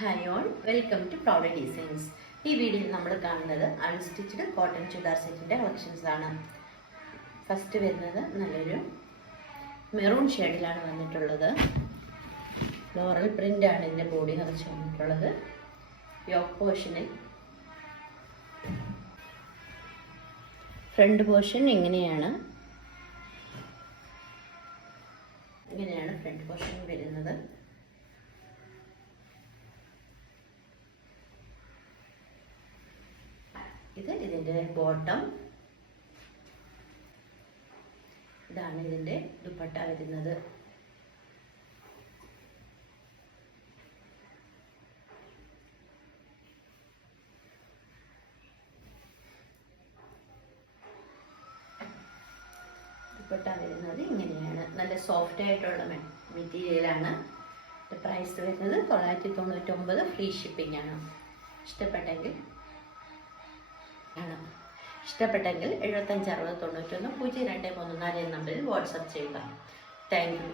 Hi all, welcome to Proud Designs. ഈ വീഡിയോയിൽ നമ്മൾ കാണുന്നത് അൺസ്റ്റിച്ച്ഡ് കോട്ടൺ ചുരിദാർ സെറ്റിൻ്റെ കളക്ഷൻസ് ആണ്. ഫസ്റ്റ് വരുന്നത് നല്ലൊരു മെറൂൺ ഷെയ്ഡിലാണ് വന്നിട്ടുള്ളത്. ഫ്ലോറൽ പ്രിൻ്റ് ആണ് ഇതിൻ്റെ ബോഡി നിറച്ച് വന്നിട്ടുള്ളത്. യോക്ക് പോർഷനിൽ ഫ്രണ്ട് പോർഷൻ ഇങ്ങനെയാണ് ഫ്രണ്ട് പോർഷൻ വരുന്നത്. ഇത് ഇതിൻ്റെ ബോട്ടം, ഇതാണ് ഇതിൻ്റെ ദുപ്പട്ട വരുന്നത്. ദുപ്പട്ട വരുന്നത് ഇങ്ങനെയാണ്. നല്ല സോഫ്റ്റ് ആയിട്ടുള്ള മെറ്റീരിയലാണ്. പ്രൈസ് വരുന്നത് 999, ഫ്രീ ഷിപ്പിംഗ് ആണ്. ഇഷ്ടപ്പെട്ടെങ്കിൽ 75 60 91 0234 എന്ന നമ്പറിൽ വാട്സപ്പ് ചെയ്യുക. Thank you.